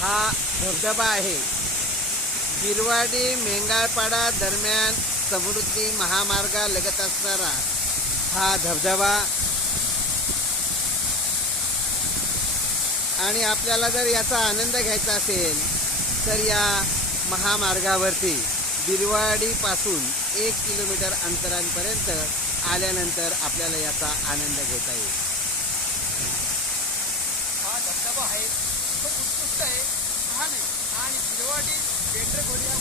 हा धबधबा आहे. गिरवाडी मेंगाळपाडा दरम्यान समृद्धी महामार्गालगत असणारा हा धबधबा. आणि आपल्याला जर याचा आनंद घ्यायचा असेल तर या महामार्गावरती बिरवाडीपासून एक किलोमीटर अंतरांपर्यंत आल्यानंतर आपल्याला याचा आनंद घेता येईल. हा धबधबा आहे खूप उत्कृष्ट आहे छान आहे आणि बिरवाडी पेंढरघोडी या